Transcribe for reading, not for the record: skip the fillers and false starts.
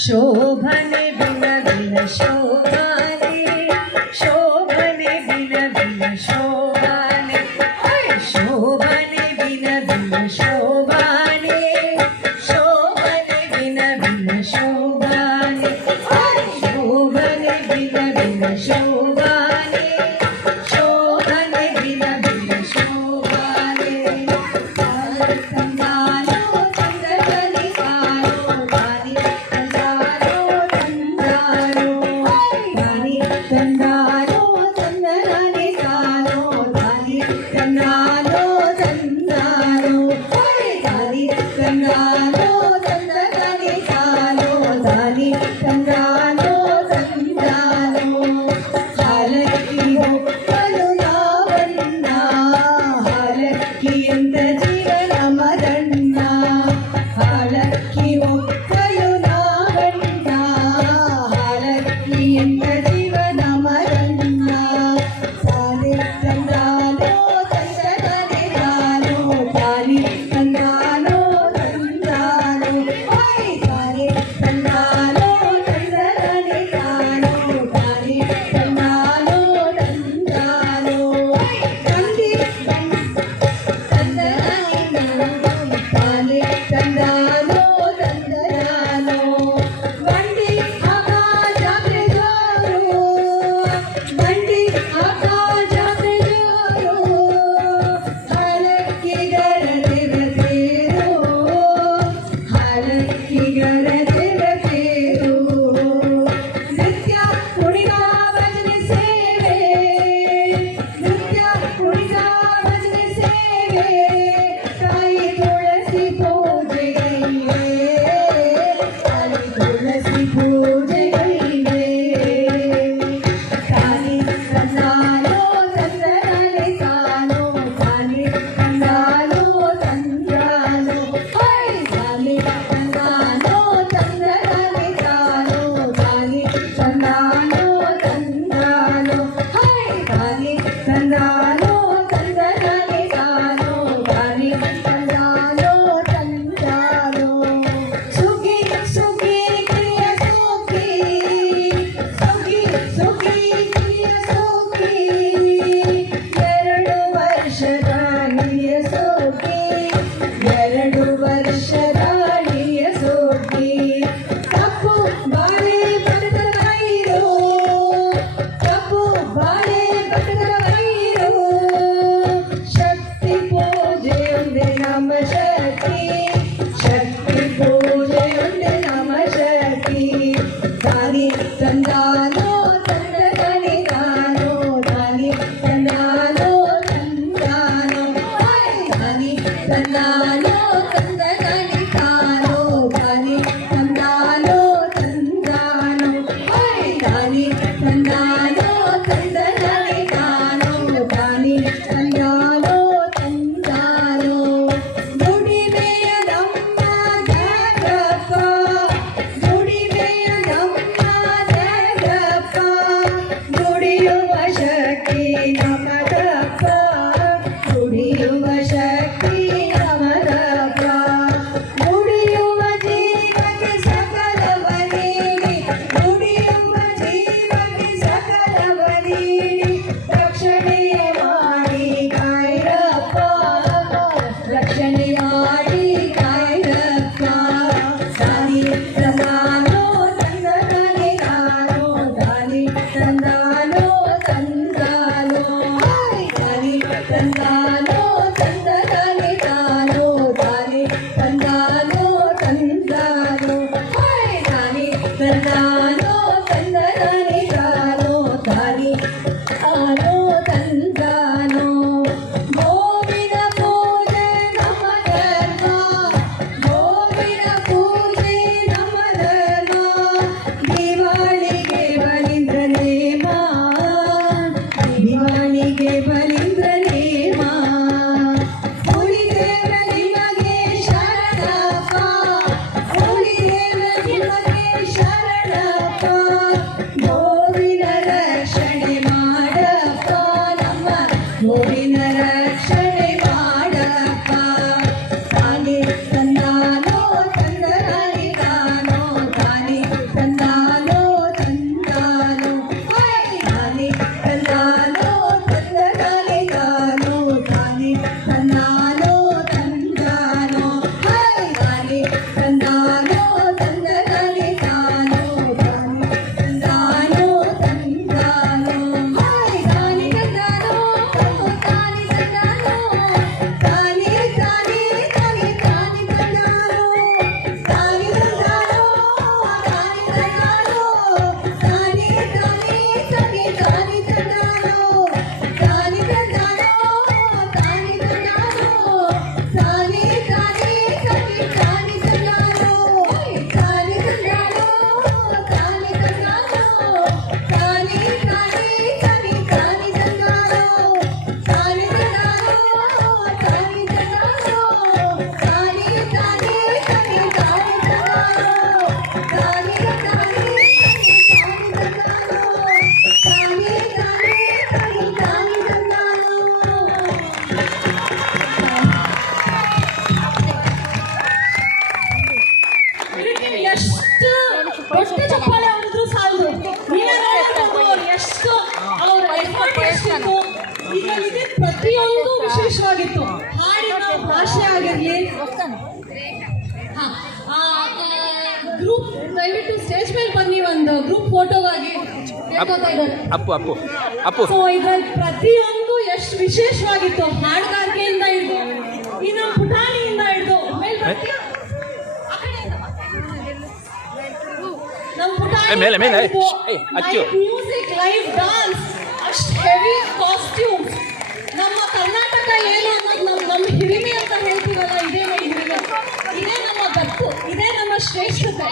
ಶೋಭನೆ ಬಿನ ಬಿನ ಶೋಭಾನೆ ಶೋಭನೆ ಬಿನ ಬಿನ ಶೋಭಾನೆ ಶೋಭನೆ ಬಿನ ಬಿನ ಶೋಭಾನೆ ಶೋಭನೆ ಬಿನ ಬಿನ ಶೋಭಾನೆ ಶೋಭನೆ ಬಿನ ಬಿನ ಶೋಭಾನೆ ಶೋಭನೆ ಬಿನ ಬಿನ ಶೋಭಾನೆ ತಂದಾನೋ ತಂದಗಲಿ ಕಾನೋ ದಾನಿ ತಂದಾನೋ ತಂದಾನೋ ದಾನಿ ತಂದಾನೋ ತಂದಗಲಿ ಕಾನೋ ದಾನಿ ತಂದಾನೋ ತಂದಾನೋ ದಾನಿ ತಂದಾನೋ ತಂದಗಲಿ ಕಾನೋ ದಾನಿ ತಂದಾನೋ ತಂದಾನೋ ಹಾಲಕ್ಕಿ ಹೊಕ್ಕಲು ನಾವನ್ನ ಹಾಲಕ್ಕಿ ಎಂತ ಜೀವನ ಮರಣ್ಣ ಹಾಲಕ್ಕಿ ಹೊಕ್ಕಲು ನಾವಣ್ಣ ಹಾಲಕ್ಕಿ ಎಂತ ಜೀವನ ಮರಣ್ಣ ತಾನೆ ತಂದಾನೋ ತಂದಗನೆ ತಾನೋ ತಾನೆ ತಂದಾನೋ ತಂದಾನೋ ತಾನೆ ತಂದಾನೋ ತಂದಗನೆ ತಾನೋ ತಾನೆ ತಂದಾನೋ ತಂದಾನೋ ತಂದಿ ತಾನೆ ತಂದಾನೋ ತಂದನಾನೋ ಬಂಡಿ ಆಗ ಜಾತ್ರೆ ಜೋರು ಬಂಡಿ ಆಗ ಜಾತ್ರೆ ಜೋರು ಹಾಲಕ್ಕಿಗರ ದೇವತೆರು ಹಾಲಕ್ಕಿಗರ ದೇವತೆರು ನೃತ್ಯ ಕುಣಿತ ಭಜನೆ ಸೇವೆ ನೃತ್ಯ ಕುಣಿತ ಭಜನೆ ಸೇವೆ ತಾಯಿ ತುಳಸಿ ಪೂಜೆಗೈವೆ ತಾಯಿ ತುಳಸಿ ಪೂಜೆಗೈವೆ ತಾನಿ ತಂದಾನೋ ತಂದಗನೆ ತಾನೋ ತಾನಿ ತಂದಾನೋ ತಂದಾನೋ ತಾನಿ ತಂದಾನೋ ತಂದಾನೋ ತಂದನನೆ ತಾನೋ ತಾನೆ ತಂದಾನೋ ತಂದಾನೋ ಹಾಯ್ ತಾನೆ ತಂದಾನೋ ತಾನೆ ತಂದಾನೋ ತಾನೆ ತಾನೆ ತಾನೆ ತಾನೆ ತಂದಾನೋ ತಾನೆ ತಂದಾನೋ ತಾನೆ ತಂದಾನೋ ತಾನೆ ತಾನೆ ತಾನೆ ತಾನೆ ತಂದಾನೋ ತಾನೆ ತಂದಾನೋ ತಾನೆ ತಂದಾನೋ ತಾನೆ ತಾನೆ ತಾನೆ ತಾನೆ ತಂದಾನೋ ತಾನೆ ತಂದಾನೋ ತಾನೆ ತಂದಾನೋ ತಾನೆ ತಾನೆ ತಾನೆ ತಾನೆ ತಂದಾನೋ ತಾನೆ ತಂದಾನೋ ತಾನೆ ತಂದಾನೋ ತಾನೆ ತಾನೆ ತಾನೆ ತಾನೆ ತಂದಾನೋ ತಾನೆ ತಾನೆ ಇದಕ್ಕೆ ಎಷ್ಟು ದೊಡ್ಡ ಚಪ್ಪಾಳೆ ಹೊಡೆದ್ರು ಸಾಲದು. ನೀವೇ ನೋಡಿರ್ಬೋದು ಎಷ್ಟು ಅವರ ಎಫರ್ಟ್ ಎಷ್ಟಿತ್ತು. ಈಗ ಇದು ಪ್ರತಿಯೊಂದು ವಿಶೇಷವಾಗಿತ್ತು. ಹಾಡಿನ ಭಾಷೆ ಆಗಿರ್ಲಿ, ಗ್ರೂಪ್ ದಯವಿಟ್ಟು ಸ್ಟೇಜ್ ಮೇಲೆ ಬನ್ನಿ, ಒಂದು ಗ್ರೂಪ್ ಫೋಟೋಗಾಗಿ ಕೇಳ್ಕೊತಾ ಇದ್ದಾರೆ. ಅಪ್ಪು ಅಪ್ಪು ಅಪ್ಪು ಸೊ ಇದ್ರಲ್ಲಿ ಪ್ರತಿಯೊಂದು ಎಷ್ಟು ವಿಶೇಷವಾಗಿತ್ತು. ಹಾಡುಗಾರಿಕೆಯಿಂದ ಹಿಡಿದು ಇನ್ನು ಪುಟಾಣಿಯಿಂದ ಹಿಡಿದು ಮೇಲೆ ಬರ್ತೀಯಾ? ಆ ಕಡೆಯಿಂದ ಬಾ. ನಮ್ಮ ಪುಟಾಣಿ ಮೇಲೆ, ಮೇಲೆ. ಏಯ್, ಅಚ್ಚು. ಮ್ಯೂಸಿಕ್, ಲೈವ್ ಡಾನ್ಸ್, ಅಷ್ಟು ಹೆವಿ ಕಾಸ್ಟ್ಯೂಮ್ಸ್. ನಮ್ಮ ಕರ್ನಾಟಕ ಏನು ಅನ್ನೋದು ನಮ್ಮ ಹಿರಿಮೆ ಅಂತ ಹೇಳ್ತೀವಲ್ಲ, ಇದೇ ನಮ್ಮ ಹಿರಿಮೆ, ಇದೇ ನಮ್ಮ ಗತ್ತು, ಇದೇ ನಮ್ಮ ಶ್ರೇಷ್ಠತೆ.